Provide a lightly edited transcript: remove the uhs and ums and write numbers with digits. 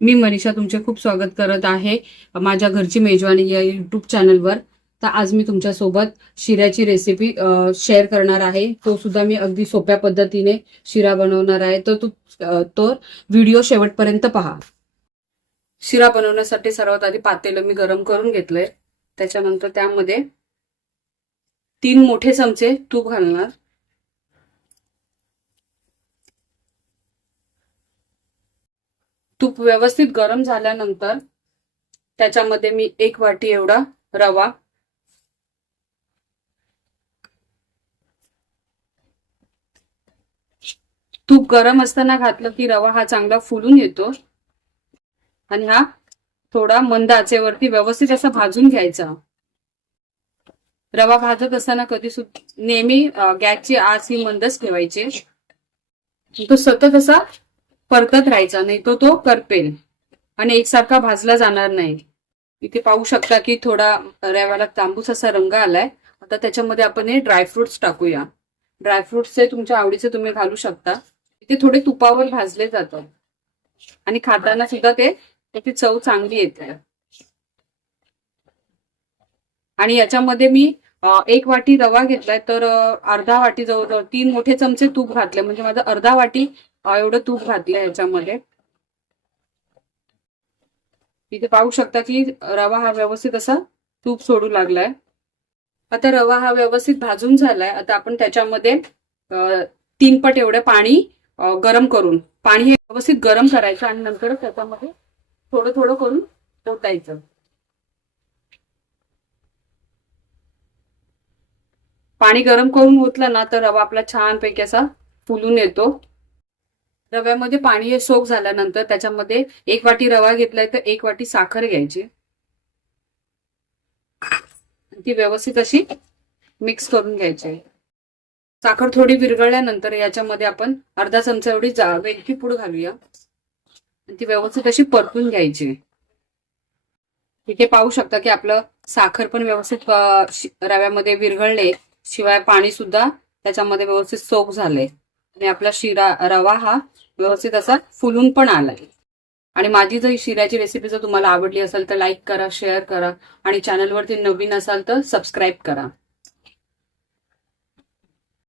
मी मनीषा तुमचे खूप स्वागत करत आहे माझ्या घरची मेजवानी या युट्यूब चॅनलवर। तर आज मी तुमच्या सोबत शिऱ्याची रेसिपी शेअर करणार आहे। तो सुद्धा मी अगदी सोप्या पद्धतीने शिरा बनवणार आहे। तो व्हिडिओ शेवटपर्यंत पहा। शिरा बनवण्यासाठी सर्वात आधी पातेलं मी गरम करून घेतलंय। त्याच्यानंतर त्यामध्ये 3 मोठे चमचे तूप घालणार। तूप व्यवस्थित गरम झाल्यानंतर त्याच्यामध्ये मी 1 वाटी एवढा रवा, तूप गरम असताना घातलं की रवा हा चांगला फुलून येतो आणि हा थोडा मंद आचेवरती व्यवस्थित असा भाजून घ्यायचा। रवा भाजत असताना नेहमी गॅसची आच ही मंदच ठेवायची। तो सतत असा परतत राहायचा, नाही तो करपेल आणि एकसारखा भाजला जाणार नाही। इथे पाहू शकता की थोडा रव्याला तांबूस असा रंग आलाय। आता त्याच्यामध्ये आपण हे ड्रायफ्रुट्स टाकूया। ड्रायफ्रुट्सचे तुमच्या आवडीचे तुम्ही घालू शकता। इथे थोडे तुपावर भाजले जातात आणि खाताना सुद्धा त्याची चव चांगली येते। आणि याच्यामध्ये मी 1 वाटी रवा घेतलाय, तर अर्धा वाटी जवळजवळ 3 मोठे चमचे तूप घातले, म्हणजे माझं अर्धा वाटी एवढं तूप घातलंय याच्यामध्ये। इथे पाहू शकता की रवा हा व्यवस्थित असा तूप सोडू लागलाय। आता रवा हा व्यवस्थित भाजून झालाय। आता आपण त्याच्यामध्ये 3 पट एवढं पाणी गरम करून पाणी हे व्यवस्थित गरम करायचं आणि नंतर त्याच्यामध्ये थोडं थोडं करून ओतायचं। पाणी गरम करून ओतलं ना तर रवा आपला छानपैकी असा फुलून येतो। रव्यामध्ये पाणी हे सोक झाल्यानंतर त्याच्यामध्ये 1 वाटी रवा घेतलाय तर 1 वाटी साखर घ्यायची। ती व्यवस्थित अशी मिक्स करून घ्यायची। साखर थोडी विरघळल्यानंतर याच्यामध्ये आपण अर्धा चमचा एवढी वेलची पूड घालूया आणि ती व्यवस्थित अशी परतून घ्यायची। इथे पाहू शकता की आपलं साखर पण व्यवस्थित रव्यामध्ये विरघळले, शिवाय पाणी सुद्धा त्याच्यामध्ये व्यवस्थित सोक झाले आणि आपला रवा हा व्यवस्थित असा फुलून पण आलाय। आणि माझी जर शिऱ्याची रेसिपी जर तुम्हाला आवडली असेल तर लाईक करा, शेअर करा आणि चॅनलवरती नवीन असाल तर सबस्क्राईब करा।